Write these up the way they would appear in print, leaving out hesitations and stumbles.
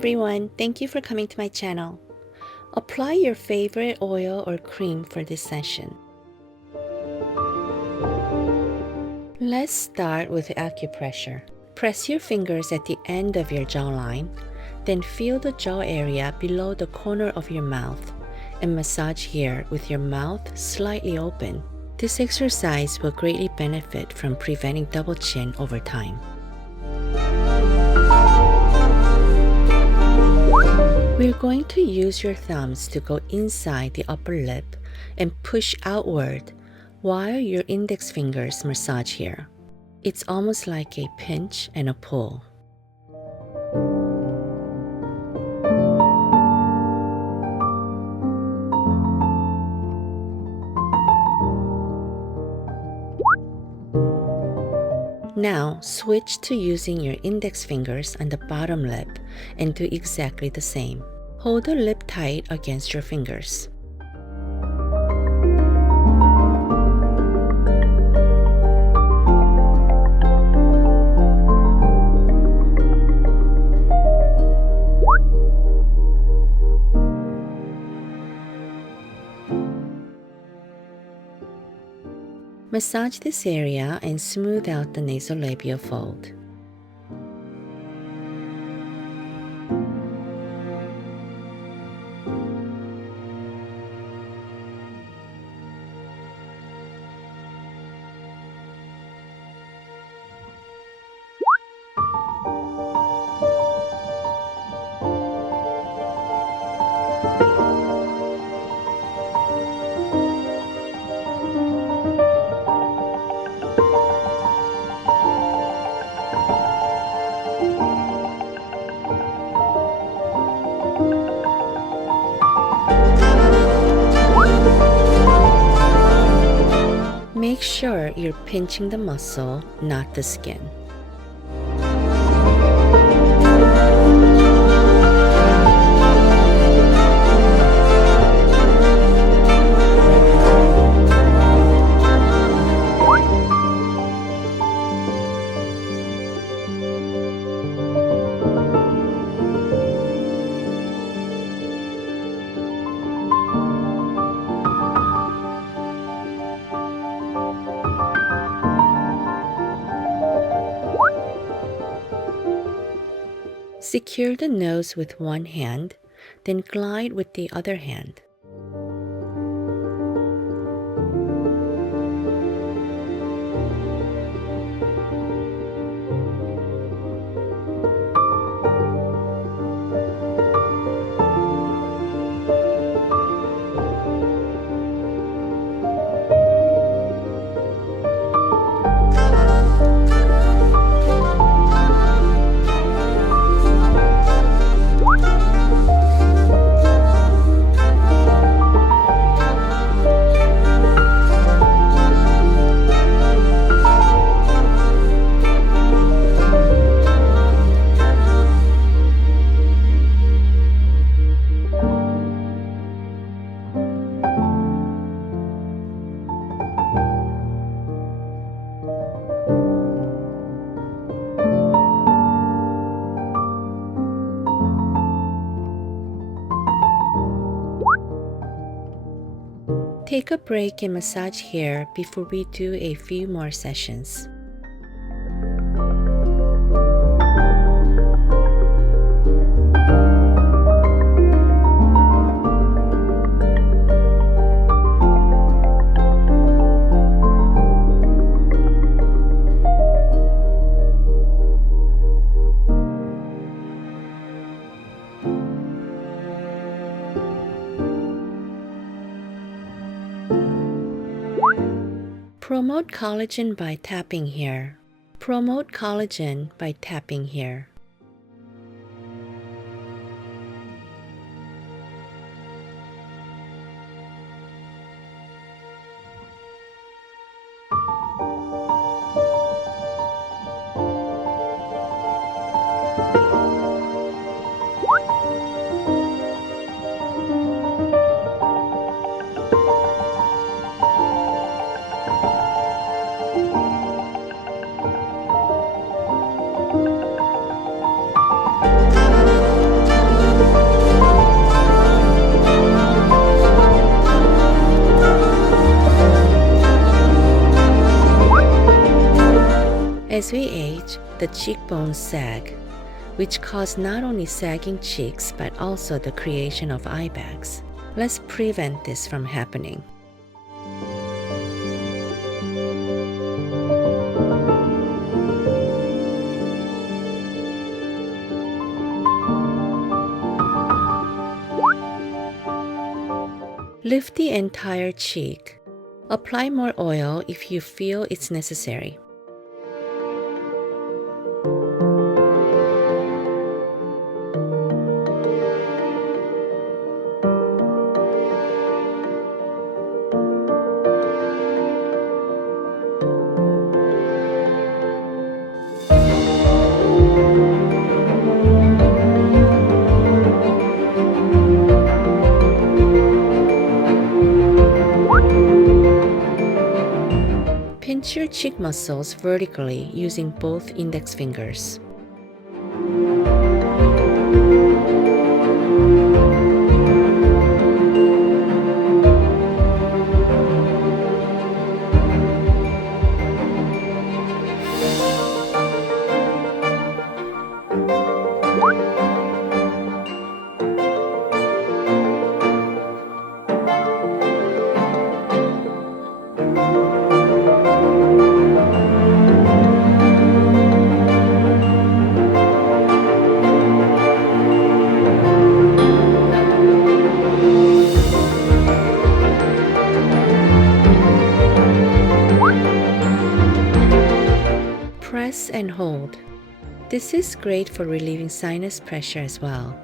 everyone, thank you for coming to my channel. Apply your favorite oil or cream for this session. Let's start with acupressure. Press your fingers at the end of your jawline, then feel the jaw area below the corner of your mouth and massage here with your mouth slightly open. This exercise will greatly benefit from preventing double chin over time. We're going to use your thumbs to go inside the upper lip and push outward while your index fingers massage here. It's almost like a pinch and a pull. Now, switch to using your index fingers on the bottom lip and do exactly the same. Hold the lip tight against your fingers. Massage this area and smooth out the nasolabial fold. Make sure you're pinching the muscle, not the skin. Secure the nose with one hand, then glide with the other hand. Take a break and massage here before we do a few more sessions. Promote collagen by tapping here. Promote collagen by tapping here. As we age, the cheekbones sag, which cause not only sagging cheeks but also the creation of eye bags. Let's prevent this from happening. Lift the entire cheek. Apply more oil if you feel it's necessary. Pinch your cheek muscles vertically using both index fingers. Press and hold. This is great for relieving sinus pressure as well.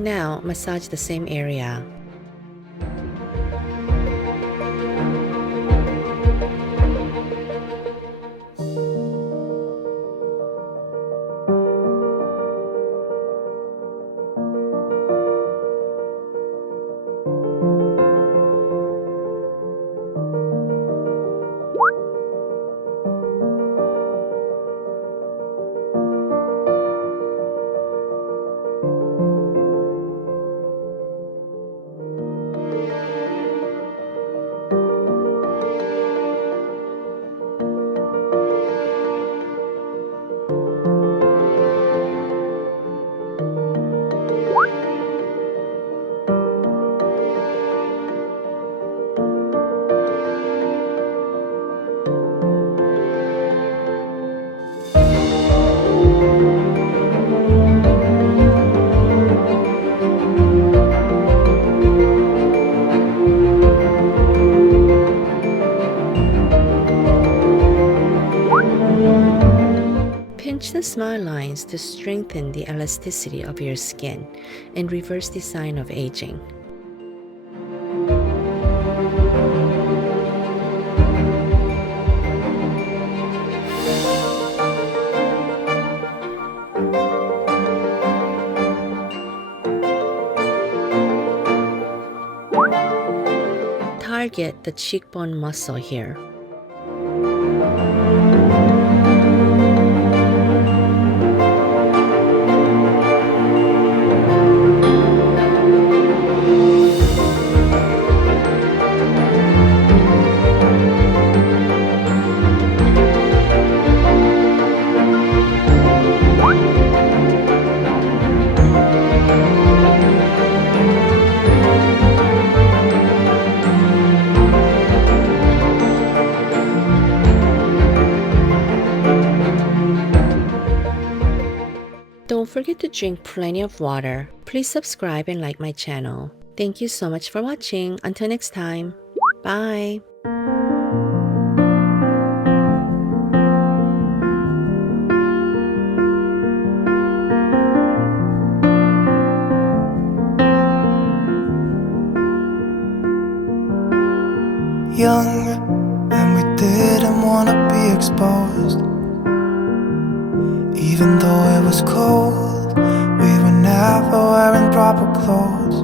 Now, massage the same area. Pinch the smile lines to strengthen the elasticity of your skin and reverse the sign of aging. Target the cheekbone muscle here. Don't forget to drink plenty of water. Please subscribe and like my channel. Thank you so much for watching. Until next time. Bye. Young, and we didn't want to be exposed. Even though it was cold, we were never wearing proper clothes.